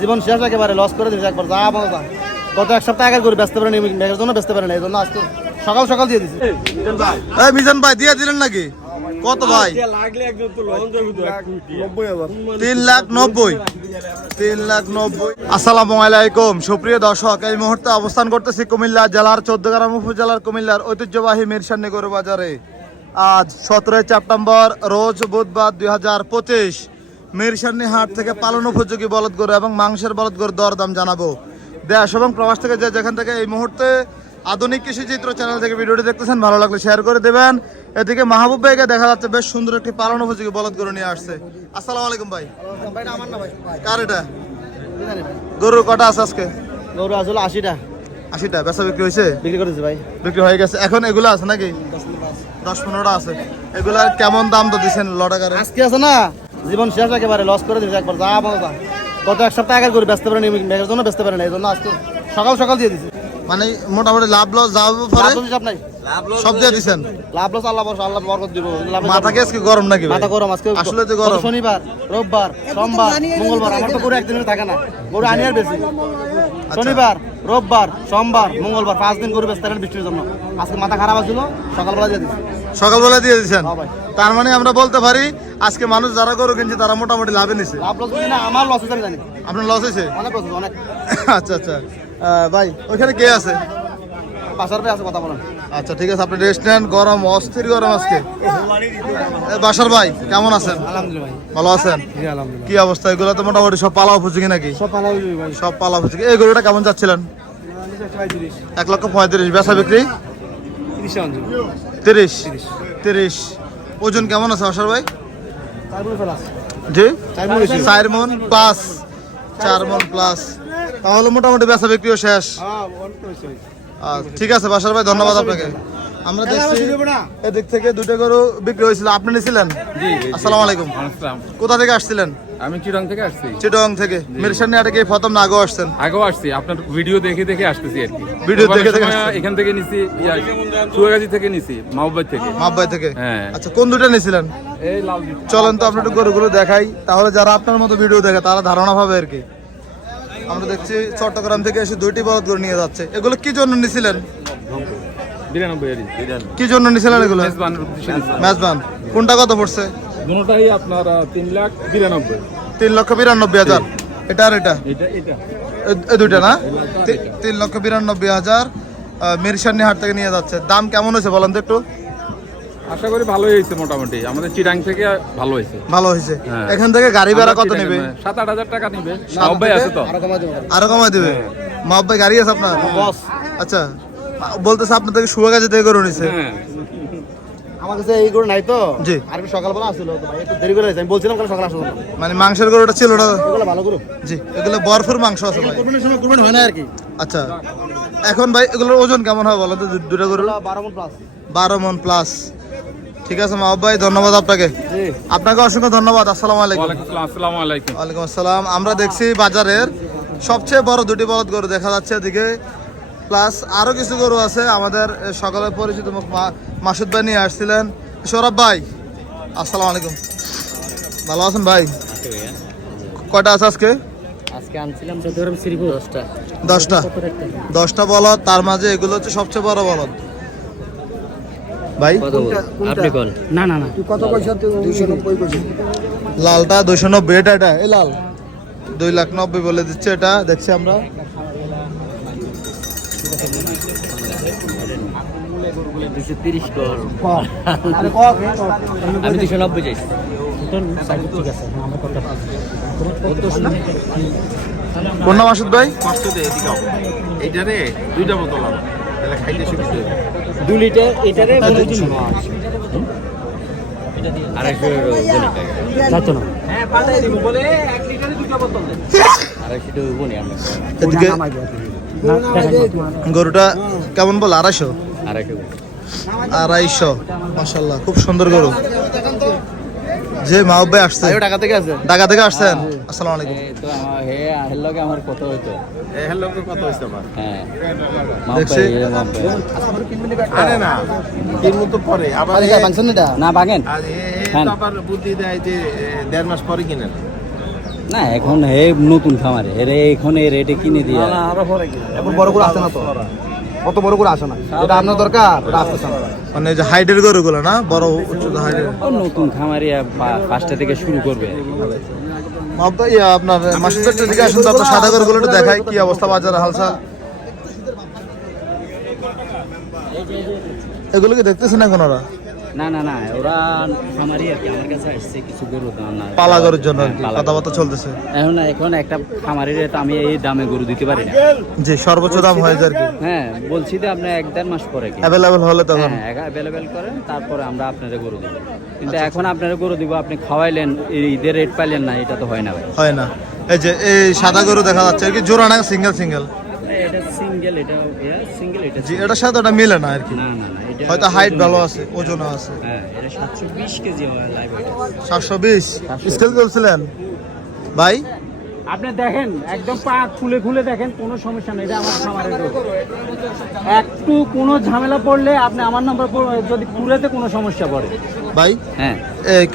জীবন শেষ একেবারে লস করে দিয়েছে একবার যা মনে যা গত এক সপ্তাহ আগে করে ব্যস্ত পারেন মেঘের জন্য ব্যস্ত পারেন এই জন্য আজকে সকাল সকাল দিয়ে দিছি। এই মিজান ভাই। দিয়ে দিলেন নাকি? কত ভাই? তিন লাখ নব্বই। তিন লাখ নব্বই। আসসালামু আলাইকুম। সুপ্রিয় দর্শক এই মুহূর্তে অবস্থান করতেছি কুমিল্লা জেলার চোদ্দগ্রাম উপজেলার কুমিল্লার ঐতিহ্যবাহী মিরসান্নি গরু বাজারে। আজ সতেরোই সেপ্টেম্বর রোজ বুধবার দুই হাজার পঁচিশ। মিরসান্নি হাট থেকে পালন উপযোগী বলদ গরু এবং মাংসের বলদ গরুর দরদাম জানাব। দেশ এবং প্রবাস থেকে যে যেখান থেকে এই মুহূর্তে আধুনিক কৃষি চিত্র চ্যানেল থেকে ভিডিওটি দেখতেছেন ভালো লাগলে শেয়ার করে দেবেন। এদিকে মাহবুব ভাইকে দেখা যাচ্ছে বেশ সুন্দর একটি পালন উপযোগী বলদ গরু নিয়ে আসছে। আসসালামু আলাইকুম ভাই। কার এটা? গরুর কটা আছে আজকে? গরু আসলে আশিটা। আশিটা। বেচা বিক্রি হয়েছে? বিক্রি করেছি ভাই। বিক্রি হয়ে গেছে। এখন এগুলো আছে নাকি? দশ পনেরোটা আছে। এগুলার কেমন দাম তো দিচ্ছেন লটাকারে আজকে আছে না জীবন শেষ একেবারে লস করে দিয়েছে একবার যা বলো যা গত এক সপ্তাহ আগে করে ব্যস্ত পারেন মেঘের জন্য ব্যস্ত পারেন এই জন্য আজকে সকাল সকাল দিয়ে দিছে। মানে মোটামুটি লাভ লস যাওয়ার পরে হিসাব নাই। সব দিয়ে দিছেন? লাভ লস আল্লাহ বর্ষ আল্লাহ বরকত দিব। মাথা কি আজকে গরম নাকি মাথা গরম আজকে আসলে তো গরম। শনিবার রোববার সোমবার মঙ্গলবার আমার তো গরু একদিনের থাকে না। গরু আনি আর বেশি। শনিবার রোববার সোমবার মঙ্গলবার পাঁচ দিন গরু ব্যস্ত বৃষ্টির জন্য। আজকে মাথা খারাপ আছিল সকালবেলা দিয়ে দিচ্ছি সকালবেলা দিয়ে দিচ্ছেন হ্যাঁ তার মানে আমরা বলতে পারি আজকে মানুষ যারা গরু কিনছে তারা মোটামুটি লাভে নিছে। লাভ লস না আমার লস হয়েছে জানি। আপনার লস হয়েছে? অনেক লস অনেক। আচ্ছা আচ্ছা। ভাই ওইখানে কে আছে? পাশার পরে আছে কথা বলেন। আচ্ছা ঠিক আছে আপনি রেস্ট নেন। গরম অস্থির গরম আজকে। বাসার ভাই কেমন আছেন? ভালো আছেন? কি অবস্থা? এগুলো তো মোটামুটি সব পালা উপযোগী নাকি? সব পালা উপযোগী এই গরুটা কেমন যাচ্ছিলেন? এক লক্ষ পঁয়ত্রিশ বেচা বিক্রি? তিরিশ। তিরিশ। ওজন কেমন আছে অসার ভাই? জি? চার চার মন প্লাস। চার মন প্লাস। তাহলে মোটামুটি বেচা বিক্রিও শেষ। ঠিক আছে বাসার ভাই ধন্যবাদ আপনাকে। আমরা দেখছি এদিক থেকে দুটো গরু বিক্রি হয়েছিল। আপনি জি আসসালামু আলাইকুম। কোথা থেকে আসছিলেন? আমি চিরং থেকে আসছি। চিটং থেকে। মিরসানি হাটে প্রথম না আগেও আসছেন? আগেও আসছি। আপনার ভিডিও দেখে দেখে আসতেছি আর কি। ভিডিও দেখে দেখে এখান থেকে নিছি সুয়াগাজি থেকে নিছি মাহবাই থেকে। মাব্বাই থেকে? হ্যাঁ। আচ্ছা কোন দুটো নিয়েছিলেন এই লাল চলেন তো আপনি একটু গরুগুলো দেখাই। তাহলে যারা আপনার মতো ভিডিও দেখে তারা ধারণা পাবে আর কি। আমরা দেখছি চট্টগ্রাম থেকে এসে দুইটি বলদ গরু নিয়ে যাচ্ছে। এগুলো কি জন্য নিছিলেন? কি জন্য নিছিলেন এগুলো? মেজবান কোনটা কত পড়ছে? দুটোটাই আপনার তিন লাখ বিরানব্বই। তিন লক্ষ বিরানব্বই হাজার। এটা আর এটা? দুইটা না? তিন লক্ষ বিরানব্বই হাজার মিরসানি হাট থেকে নিয়ে যাচ্ছে। দাম কেমন হয়েছে বলেন তো একটু? আশা করি ভালোই হয়েছে মোটামুটি। আমাদের চিরাং থেকে ভালো হয়েছে। ভালো হয়েছে। হ্যাঁ। এখান থেকে গাড়ি ভাড়া কত নেবে? মানে সাত আট হাজার টাকা নিবে। মাহবাই আছে তো? আরও কমাই দেবো। আরও কমাই দেবে? মাহবাই গাড়ি আছে আপনার? বস। আচ্ছা। বলতেছে আপনার থেকে সুয়াগাছি থেকে গরু নিছে। হ্যাঁ। আমার কাছে এই গরু নাই তো। জি। আর সকালবেলা আসছিল তো ভাই একটু দেরি করে আমি বলছিলাম কাল সকালে আসলো মানে মাংসের গরুটা ছিল এগুলো ভালো গরু। জি এগুলো বরফুর মাংস আছে ভাই। কোরবানির সময় কোরবানি হয় না আর কি। আচ্ছা। এখন ভাই এগুলোর ওজন কেমন হবে বলো তো? দুটো গরু এগুলো বারো মন প্লাস বারো মন প্লাস ঠিক আছে মাহব ভাই ধন্যবাদ আপনাকে। আপনাকে অসংখ্য ধন্যবাদ আসসালামু আলাইকুম। আসসালাম আলাইকুম। ওয়ালাইকুম আসসালাম। আমরা দেখছি বাজারের সবচেয়ে বড় দুটি বলদ গরু দেখা যাচ্ছে এদিকে। প্লাস আরও কিছু গরু আছে আমাদের এ, সকলের পরিচিত মুখ মা- মাসুদ ভাই নিয়ে আসছিলেন। সৌরভ ভাই আসসালামু আলাইকুম। ভালো আছেন ভাই? কয়টা আছে আজকে? দশটা। দশটা বলদ তার মাঝে এগুলো হচ্ছে সবচেয়ে বড় বলদ। ভাই? আপনি কোন? না না না। কত পয়সা দুইশো নব্বই পয়সা লালটা দুইশো নব্বই এটা এটা এই লাল। দুই লাখ নব্বই বলে দিচ্ছে এটা দেখছি আমরা। আমি দুশো নব্বই চাইছি। কোন নাম মাসুদ ভাই? এইটারে দুইটা বোতল খাইতে সুবিধা। দু লিটার এটারে হ্যাঁ, আড়াইশো আমরা এদিকে গরুটা কেমন বল আড়াইশো? আড়াইশো আড়াইশো মাসাল্লাহ খুব সুন্দর গরু। ভাই আসছে। টাকা থেকে আছে? ঢাকা থেকে আসছেন? আসসালামু আলাইকুম। এই তো হে আহের লগে আমার কত হইতো। কত হয়েছে আমার। হ্যাঁ। দেখছি। আরে না। কিনবো তো পরে। আবার আরে ফাংশন এটা? না আর হ্যাঁ। তো আবার বুদ্ধি দেয় যে দেড় মাস পরে কিনেন। না এখন হে নতুন খামারে। এর এখন এই রেটে কিনে দিয়ে এখন বড় করে আসে না তো? কত বড় করে আসে না। এটা আপনার দরকার ওটা আসতেছে না মানে যে হাইটের গরুগুলো না বড় উচ্চতা হাইডের? নতুন খামারি পাঁচটা থেকে শুরু করবে। আপনার আপনার মাসুদ দিকে আসুন তো আপনার সাদা গরুগুলো দেখাই কি অবস্থা বাজার হালসা? এগুলো কি দেখতেছেন এখন ওরা? না না না ওরা খামারি আর কি আমার কাছে আসছে কিছু গরু না পালা গরুর জন্য আর কি কথাবার্তা চলতেছে। এখন এখন একটা খামারের রেট আমি এই দামে গরু দিতে পারি না। যে সর্বোচ্চ দাম হয়ে আর কি। হ্যাঁ বলছি যে আপনি এক দেড় মাস পরে কি? অ্যাভেলেবেল হলে তখন। হ্যাঁ অ্যাভেলেবেল করেন তারপরে আমরা আপনারা গরু দিব। কিন্তু এখন আপনারা গরু দিব আপনি খাওয়াইলেন এই ঈদের রেট পাইলেন না এটা তো হয় না ভাই। হয় না। এই যে এই সাদা গরু দেখা যাচ্ছে আর কি জোড়া না সিঙ্গেল সিঙ্গেল এটা সিঙ্গেল এটা সিঙ্গেল এটা জি এটার সাথে ওটা মিলে না আর কি। না না এটা হয়তো হাইট ভালো আছে ওজনও আছে। হ্যাঁ সাতশো বিশ কেজি হয় সাতশো বিশ? স্কেল চলছিলেন ভাই? আপনি দেখেন একদম পা খুলে খুলে দেখেন কোনো সমস্যা নেই এটা আমার খামারের রোগ একটু কোনো ঝামেলা পড়লে আপনি আমার নাম্বার যদি পুরেতে কোনো সমস্যা পড়ে। ভাই? হ্যাঁ।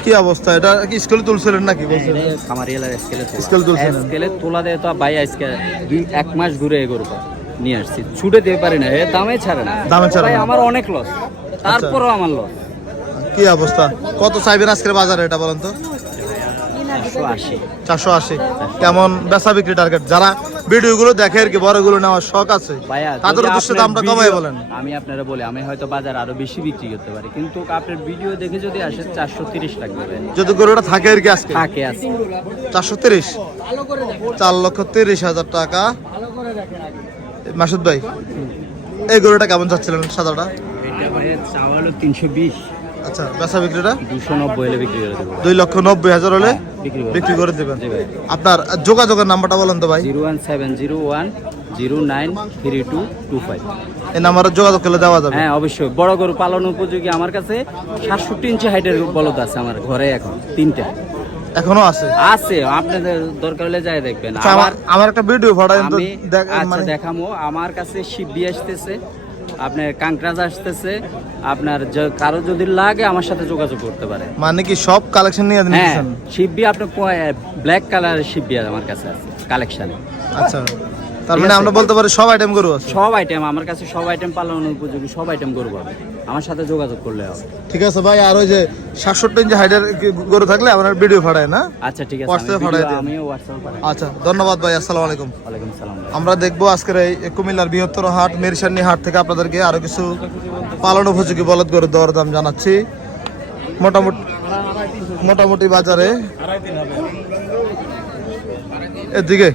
কি অবস্থা? এটা কি স্কুলে তুলছিলেন নাকি বলছেন এটা খামারি স্কেলে Scale তুলছেন? স্কেলে তোলা দেয় তো ভাই আজকে দুই এক মাস ঘুরে এ গরু পাবে। নিয়ে আসছি। ছুটে দিতে পারি না দামে ছাড়ে না। দামে ছাড়ে না। আমার অনেক লস তারপরও আমার লস কি অবস্থা? কত চাইবেন আজকের বাজারে এটা বলেন তো? চারশো আশি। কেমন বেচা বিক্রি টার্গেট যারা ভিডিওগুলো দেখে আর কি বড়গুলো নেওয়ার শখ আছে তাদের উদ্দেশ্যে দামটা কমাই বলেন। আমি আপনারা বলি আমি হয়তো বাজার আরও বেশি বিক্রি করতে পারি কিন্তু আপনার ভিডিও দেখে যদি আসে চারশো তিরিশ লাগবে যদি গরুটা থাকে আর কি আজকে? থাকে আছে চারশো তিরিশ? চার লক্ষ তিরিশ হাজার টাকা। মাসুদ ভাই এই গরুটা কেমন চাচ্ছিলেন সাদাটা? আচ্ছা বেচা বিক্রিটা? দুই লক্ষ নব্বই হাজার হলে বিক্রি করে বিক্রি করে দেবেন। আপনার যোগাযোগের নাম্বারটা বলেন তো ভাই। Zero one seven zero one zero nine three two two five. এই নাম্বারে যোগাযোগ করলে দেওয়া যাবে। হ্যাঁ অবশ্যই। বড় গরু পালন উপযোগী আমার কাছে সাতষট্টি ইঞ্চি হাইটের বলদ আছে আমার ঘরে এখন তিনটা। এখনও আছে। আছে আপনাদের দরকার হলে যাই দেখবেন। আচ্ছা, আমার আমার একটা ভিডিও ফাটাই তো আমি আচ্ছা মানে দেখামো। আমার কাছে শিববি আসতেছে আপনার কাঙ্করাজ আসতেছে আপনার কারও যদি লাগে আমার সাথে যোগাযোগ করতে পারে। মানে কি সব কালেকশন নিয়ে হ্যাঁ শিববি আপনার ব্ল্যাক কালারের শিববি আমার কাছে আছে কালেকশনে আচ্ছা তার মানে আমরা বলতে পারি সব আইটেম আছে। সব আইটেম আমার কাছে সব আইটেম পালন উপযোগী সব আইটেম গরু পাবে। আমার সাথে যোগাযোগ করলে হবে। ঠিক আছে ভাই আর ওই যে সাতষট্টি ইঞ্চি হাইডার গরু থাকলে আপনার ভিডিও ফাটায় না? আচ্ছা ঠিক আছে দিন। হোয়াটসঅ্যাপ আচ্ছা ধন্যবাদ ভাই আসসালামু আলাইকুম। ওয়ালাইকুম সালাম আমরা দেখব আজকের এই কুমিল্লার বৃহত্তর হাট মেরিসান্নি হাট থেকে আপনাদেরকে আরও কিছু পালন উপযোগী বলদ গরুর দর দাম জানাচ্ছি। মোটামুটি মোটামুটি বাজারে এদিকে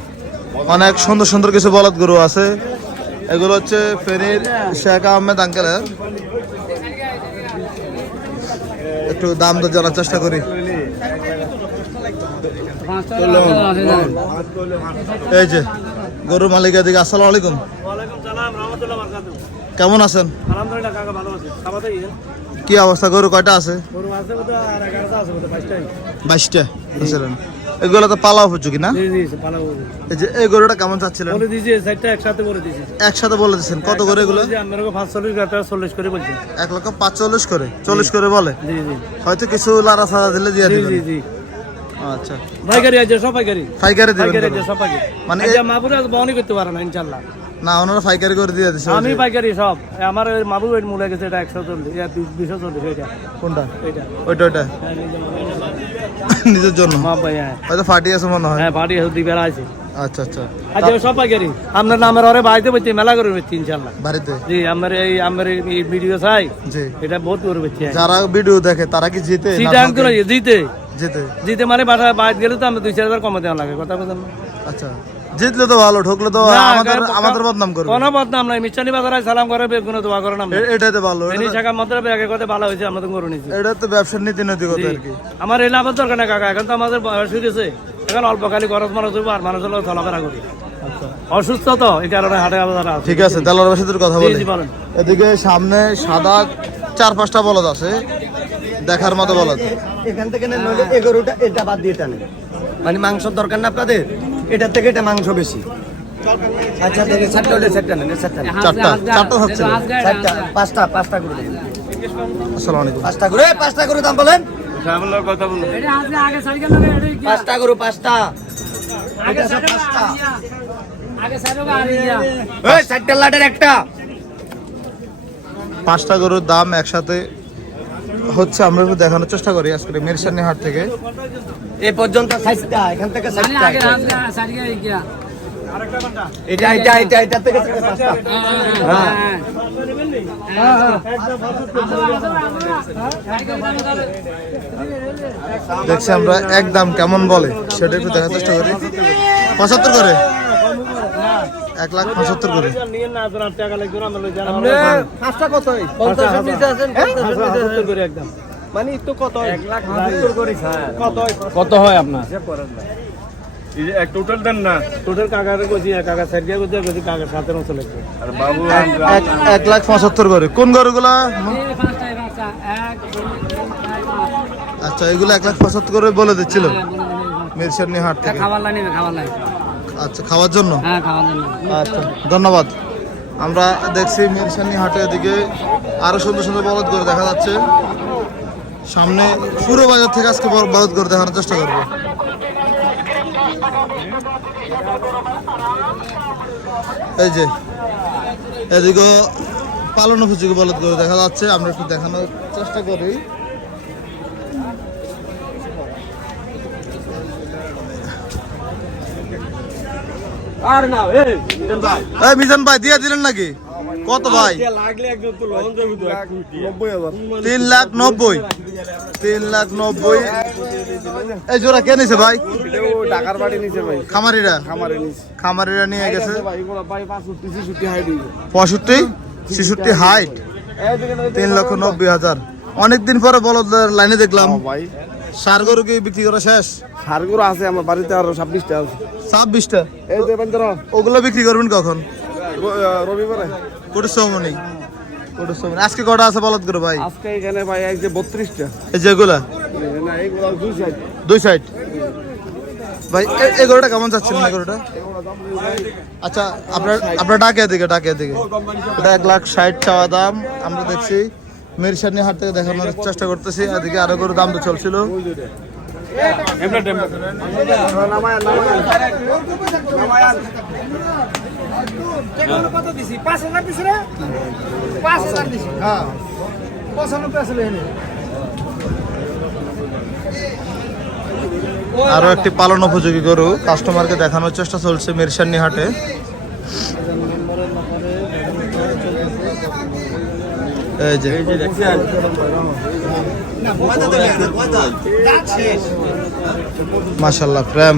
অনেক সুন্দর সুন্দর কিছু বলদ গরু আছে। এগুলো হচ্ছে ফেনীর শেখ আহমেদ আঙ্কেলের একটু দাম দর জানার চেষ্টা করি। এই যে গরুর মালিক এদিকে আসসালাম আলাইকুম। কেমন আছেন? কি অবস্থা? গরু কয়টা আছে? গরু বাইশটা এগুলো তো পালা উপযোগী না? এই যে এই গরুটা কেমন চাচ্ছিলেন? বলে দিয়েছি সাইডটা একসাথে বলে দিয়েছি। একসাথে বলে দিয়েছেন। কত করে এগুলো? আমরা পাঁচচল্লিশ টাকা চল্লিশ করে বলছি এক লক্ষ পাঁচচল্লিশ করে চল্লিশ করে বলে? জি জি। হয়তো কিছু লারা সারা দিলে দিয়ে জি দিবেন। জি আচ্ছা। পাইকারি আছে সব পাইকারি। ফাইকারি দিবেন পাইকারি আছে সব পাইকারি। মানে এই মাপুরে বহনই করতে পারে না ইনশাল্লাহ না ওনারা ফাইকারি করে দিয়ে দিচ্ছে আমি পাইকারি সব। আমার ওই মাবু মূলে গেছে এটা একশো চল্লিশ দুশো চল্লিশ এটা কোনটা? এটা ওইটা ওইটা। হ্যাঁ, নিজের জন্য। মাপ ভাই হ্যাঁ। হয়তো ফাটি আছে মনে হয়। হ্যাঁ দুই বেলা আছে। আচ্ছা আচ্ছা। আচ্ছা সব পাইকারি আপনার নামের ওরে বাড়িতে বলছি মেলা করে ইনশাল্লাহ বাড়িতে? জি আমার এই আমার এই ভিডিও চাই। জি। এটা বহুত করে বেচছি যারা ভিডিও দেখে তারা কি জিতে সিটাং করে জিতে। জিতে। জিতে মানে বাইরে গেলে তো আমরা দুই চার হাজার কমে দেওয়া লাগে কথা বলছেন আচ্ছা। জিতলে তো ভালো ঠকলে তো না, আমাদের আমাদের বদনাম করবে। কোনো বদনাম নাই। মিচ্ছানি বাজারে সালাম করে বেগুনে দোয়া করে নাম এ- এটাই তো ভালো এনি শাখা মাত্রা ব্যাগে কথা ভালো হয়েছে আমরা তো গরু নিছি। এটা তো ব্যবসার নীতি নৈতিকতা আর কি। আমার এই লাভের দরকার না কাকা এখন তো আমাদের বয়স হয়ে গেছে। এখন অল্প খালি খরচ মানুষ হইবো আর মানুষের লোক চলাফেরা করি। অসুস্থ তো এই কারণে হাটে আলাদা আছে। ঠিক আছে তেলার বাসাদের কথা জি, বলি। এদিকে সামনে সাদা চার পাঁচটা বলদ আছে। দেখার মতো বলদ। এখান থেকে নইলে এই গরুটা এটা বাদ দিয়ে টানেন। মানে মাংসর দরকার না আপনাদের? এটার থেকে এটা মাংস বেশি। আচ্ছা দেখে চারটা হলে চারটা নেন চারটা চারটা। চারটা হচ্ছে চারটা পাঁচটা পাঁচটা করে দেবেন। আসসালামু আলাইকুম। পাঁচটা করে পাঁচটা করে দাম বলেন। পাঁচটা গরু পাঁচটা। এটা একটা। পাঁচটা গরুর দাম একসাথে হচ্ছে আমরা একটু দেখানোর চেষ্টা করি আজকে মিরসানি হাট থেকে। এ পর্যন্ত সাইজটা এখান থেকে সাইজটা আগে হাত সাইডে গিয়া এটা এটা এটা এটা থেকে থেকে হ্যাঁ দেখছি আমরা একদম কেমন বলে সেটা একটু দেখার চেষ্টা করি। পঁচাত্তর করে? এক লাখ পঁচাত্তর করে। পাঁচটা কত? একটু কত এক লাখ কত কত হয় আপনার? টোটাল দেন না। টোটাল কাকারে কাকা সাইড দিয়ে সাথে মতো লাগবে আর বাবু এক লাখ পঁচাত্তর করে। কোন গরুগুলা? আচ্ছা এগুলো এক লাখ পঁচাত্তর করে বলে দিচ্ছিল। মিরসানি হাট থেকে। আচ্ছা খাওয়ার জন্য? হ্যাঁ জন্য। আচ্ছা ধন্যবাদ। আমরা দেখছি মিরসানি হাটের দিকে আরও সুন্দর সুন্দর বলদ করে দেখা যাচ্ছে। সামনে পুরো বাজার থেকে আজকে বলদ করে দেখানোর চেষ্টা করব। এই যে এদিকে পালন উপযোগী বলদ করে দেখা যাচ্ছে আমরা একটু দেখানোর চেষ্টা করি। আর না এই এই মিজান ভাই দিয়ে দিলেন নাকি? কত ভাই? লাগলে একজন তো লহন যাবে তো 90000 তিন লাখ নব্বই। তিন লাখ নব্বই। এই জোড়া কে নিছে ভাই? ঢাকার বাড়ি নিচে ভাই। খামারিরা? খামারিরা নিয়ে গেছে। ভাই এগুলো ভাই 65 66 হাইট পঁয়ষট্টি? ছেষট্টি হাইট তিন লক্ষ নব্বই হাজার। অনেকদিন পরে বলদের লাইনে দেখলাম। ভাই। সার গরু কি বিক্রি করা শেষ? সারগুলো আছে আমার বাড়িতে আরও 26টা আছে। ছাব্বিশটা? এই ওগুলো বিক্রি করবেন কখন? রবিবারে। কোটি সৌমনি কোটি আজকে কটা আছে বলদ গরু ভাই? আজকে এখানে ভাই এই যে 32টা এই যেগুলা না এইগুলো দুই সাইড দুই সাইড ভাই এই গরুটা কেমন যাচ্ছিল না গরুটা? আচ্ছা আপনার আপনার ডাকে দিকে ডাকে দিকে এটা এক লাখ ষাট চাওয়া দাম। আমরা দেখছি মিরসানি হাট থেকে দেখানোর চেষ্টা করতেছি। এদিকে আরও গরুর দাম তো চলছিল। আরও একটি পালন উপযোগী গরু। কাস্টমারকে দেখানোর চেষ্টা চলছে মিরসানি হাটে। এই যে। মাশাল্লাহ প্রেম।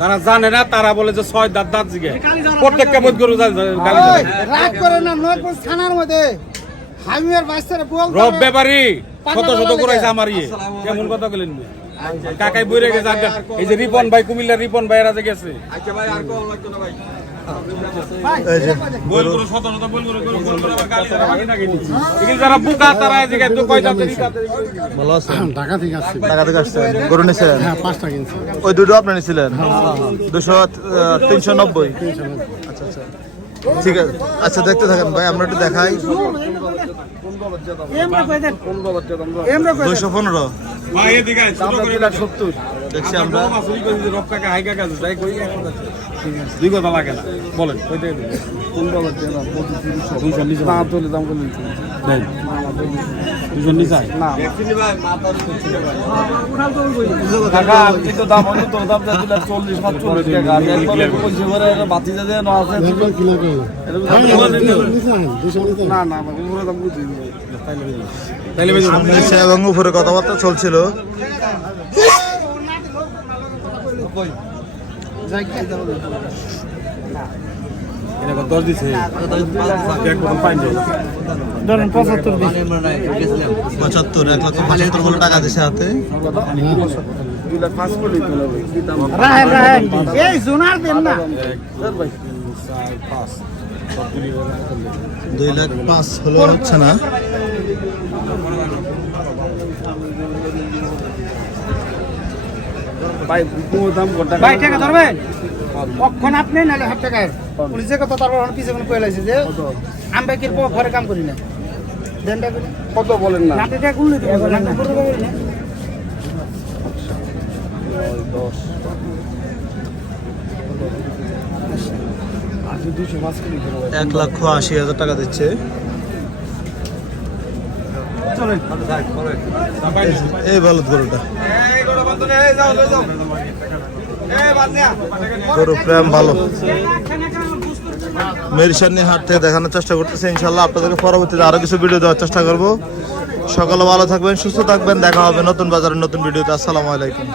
যারা জানে না তারা বলে যে ছয় দাঁত দাঁত জিগে। প্রত্যেকটা মত গরু গালি রাগ করে না নয়পুর থানার মধ্যে। হাইওয়ের বাচ্চারা বল রব ব্যাপারী শত শত করাইছে আমার ইয়ে। কেমন কথা বলেন? কাকাই বইরে গেছে আড্ডা। এই যে রিপন ভাই কুমিল্লা রিপন ভাইয়েরা যে গেছে। আবার গালি জানে, বাকি না গেলি। এগুলি যারা বুকা তারা এই জায়গায় তো কয় দাঁতের ই দাঁতের ই। ভালো আছেন ঢাকা থেকে আসছি। টাকা থেকে আসছেন গরু নিয়েছিলেন? হ্যাঁ ওই দুটো আপনি নিয়েছিলেন? দুশো তিনশো নব্বই। আচ্ছা আচ্ছা। ঠিক আছে। আচ্ছা দেখতে থাকেন ভাই আমরা একটু দেখাই। দুইশো পনেরো। ভাই এদিকে আয়, ছোট করে দাও। দেখছি আমরা আমরা চুরি করে দিছি, রব কাকা, হাই কাকা আছে, যাই কই এক কথা আছে। দুই কথা লাগে না। বলেন। কই থেকে দিবেন? দুইশো নিচে না তুলে দাম করে দিচ্ছি দেন। দুইশো নিচে আয়। টাকা কিন্তু দাম হলো তো দাম দিলে 40 45 টাকা। আমি একবার কইছি করে বাতি যা দেন আছে। কিলো কিলো না না উপরে তাইলে বেশি এবং উপরে কথাবার্তা চলছিল এটা কত দশ দিছে এক বছর পাইন যায় পঁচাত্তর এক লক্ষ পঁচাত্তর বলে টাকা দিছে হাতে। দুই লাখ পাঁচ হলেও হচ্ছে না। ভাই কোনো দাম কত ভাই টাকা ধরবেন? কখন আপনি হাত টাকায়? পুলিশে কথা তারপর আমার পিছে কোনো কয়ে লাগছে যে আমি ঘরে কাম করি না। কত বলেন না? এক লক্ষ আশি হাজার টাকা দিচ্ছে। এই ভালো গরুটা গরু প্রেম ভালো। থেকে দেখানোর চেষ্টা করতেছি ইনশাল্লাহ আপনাদেরকে পরবর্তীতে আরও কিছু ভিডিও দেওয়ার চেষ্টা করব। সকালে ভালো থাকবেন, সুস্থ থাকবেন, দেখা হবে নতুন বাজারের নতুন ভিডিওতে আসসালামু আলাইকুম।